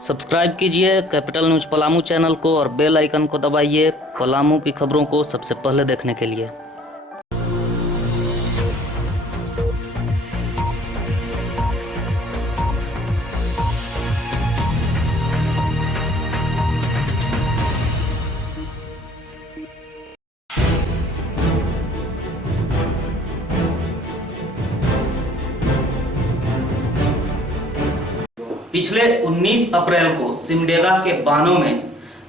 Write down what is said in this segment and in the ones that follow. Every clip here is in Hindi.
सब्सक्राइब कीजिए कैपिटल न्यूज़ पलामू चैनल को और बेल आइकन को दबाइए पलामू की खबरों को सबसे पहले देखने के लिए। पिछले 19 अप्रैल को सिमडेगा के बानों में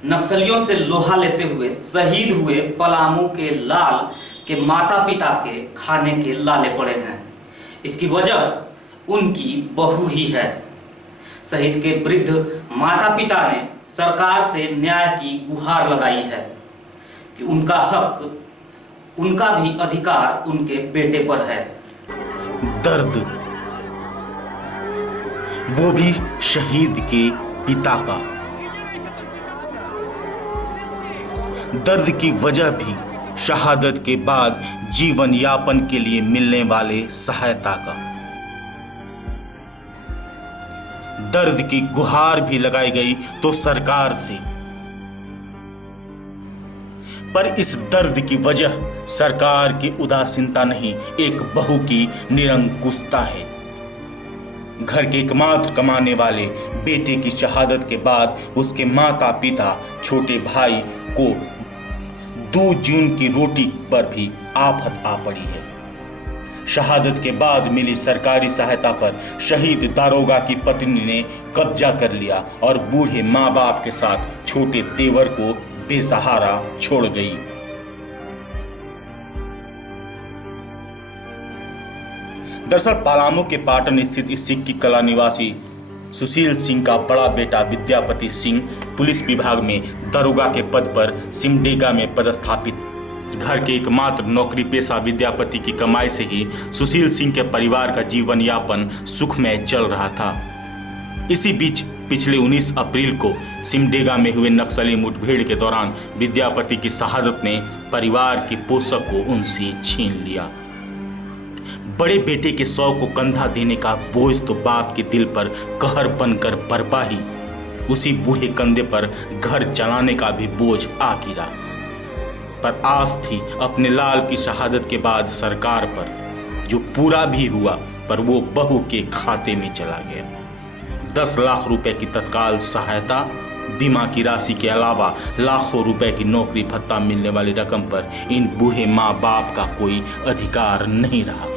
नक्सलियों से लोहा लेते हुए शहीद हुए पलामू के लाल के माता पिता के खाने के लाले पड़े हैं। इसकी वजह उनकी बहू ही है। शहीद के वृद्ध माता पिता ने सरकार से न्याय की गुहार लगाई है कि उनका हक, उनका भी अधिकार उनके बेटे पर है। दर्द, वो भी शहीद के पिता का। दर्द की वजह भी शहादत के बाद जीवन यापन के लिए मिलने वाले सहायता का। दर्द की गुहार भी लगाई गई तो सरकार से, पर इस दर्द की वजह सरकार की उदासीनता नहीं, एक बहू की निरंकुशता है। घर के एकमात्र कमाने वाले बेटे की शहादत के बाद उसके माता पिता छोटे भाई को 2 जून की रोटी पर भी आफत आ पड़ी है। शहादत के बाद मिली सरकारी सहायता पर शहीद दारोगा की पत्नी ने कब्जा कर लिया और बूढ़े माँ बाप के साथ छोटे देवर को बेसहारा छोड़ गई। दरअसल पलामू के पाटन स्थित इस सिक्की कला निवासी सुशील सिंह का बड़ा बेटा विद्यापति सिंह पुलिस विभाग में दरोगा के पद पर सिमडेगा में पदस्थापित। घर के एकमात्र नौकरी पेशा विद्यापति की कमाई से ही सुशील सिंह के परिवार का जीवन यापन सुखमय चल रहा था। इसी बीच पिछले 19 अप्रैल को सिमडेगा में हुए नक्सली मुठभेड़ के दौरान विद्यापति की शहादत ने परिवार के पोषक को उनसे छीन लिया। बड़े बेटे के शौक को कंधा देने का बोझ तो बाप के दिल पर कहर बनकर बरपा ही, उसी बूढ़े कंधे पर घर चलाने का भी बोझ आ गिरा। पर आस थी अपने लाल की शहादत के बाद सरकार पर, जो पूरा भी हुआ पर वो बहू के खाते में चला गया। 10 लाख रुपए की तत्काल सहायता, बीमा की राशि के अलावा लाखों रुपए की नौकरी भत्ता मिलने वाली रकम पर इन बूढ़े माँ बाप का कोई अधिकार नहीं रहा।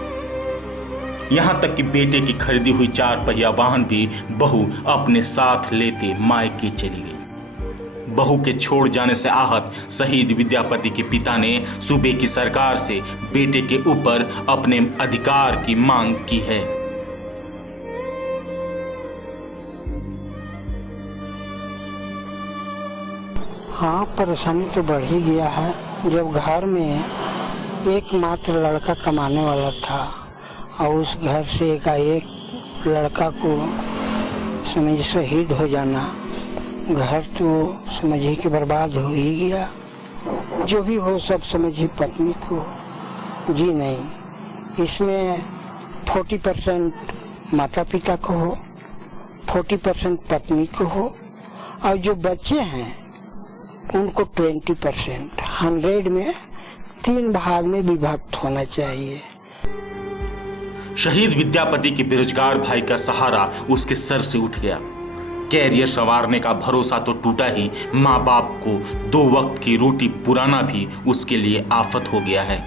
यहाँ तक कि बेटे की खरीदी हुई 4 पहिया वाहन भी बहू अपने साथ लेते मायके चली गई। बहू के छोड़ जाने से आहत शहीद विद्यापति के पिता ने सूबे की सरकार से बेटे के ऊपर अपने अधिकार की मांग की है। हाँ, परेशानी तो बढ़ ही गया है। जब घर में एकमात्र लड़का कमाने वाला था और उस घर से एकाएक लड़का को समझ शहीद हो जाना, घर तो समझिए कि बर्बाद हो ही गया। जो भी हो सब समझिए पत्नी को जी नहीं। इसमें 40% माता पिता को हो, 40% पत्नी को हो और जो बच्चे हैं उनको 20%, 100 में 3 भाग में विभक्त होना चाहिए। शहीद विद्यापति के बेरोजगार भाई का सहारा उसके सर से उठ गया। कैरियर संवारने का भरोसा तो टूटा ही, माँ बाप को 2 वक्त की रोटी पुराना भी उसके लिए आफत हो गया है।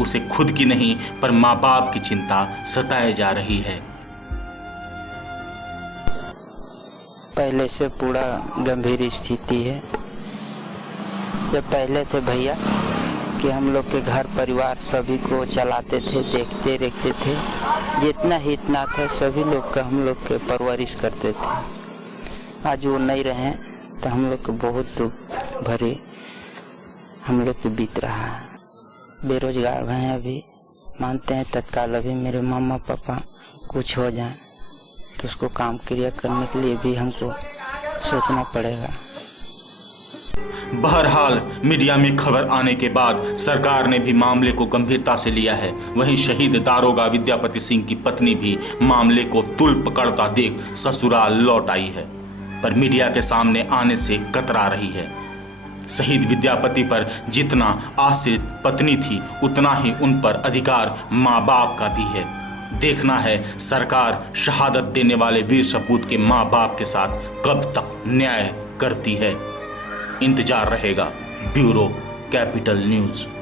उसे खुद की नहीं पर माँ बाप की चिंता सताए जा रही है। पहले से पूरा गंभीर स्थिति है। जब पहले थे भैया कि हम लोग के घर परिवार सभी को चलाते थे, देखते रखते थे, जितना ही इतना था सभी लोग का हम लोग के परवरिश करते थे। आज वो नहीं रहे तो हम लोग को बहुत दुख भरे हम लोग के बीत रहा है। बेरोजगार हैं अभी, मानते हैं तत्काल अभी मेरे मामा पापा कुछ हो जाए तो उसको काम क्रिया करने के लिए भी हमको सोचना पड़ेगा। बहरहाल मीडिया में खबर आने के बाद सरकार ने भी मामले को गंभीरता से लिया है। वहीं शहीद दारोगा विद्यापति सिंह की पत्नी भी मामले को तुल पकड़ता देख ससुराल लौट आई है। पर मीडिया के सामने आने से कतरा रही है। शहीद विद्यापति पर जितना आश्रित पत्नी थी उतना ही उन पर अधिकार माँ बाप का भी है। देखना है सरकार शहादत देने वाले वीर सपूत के माँ बाप के साथ कब तक न्याय करती है। इंतजार रहेगा। Bureau capital news.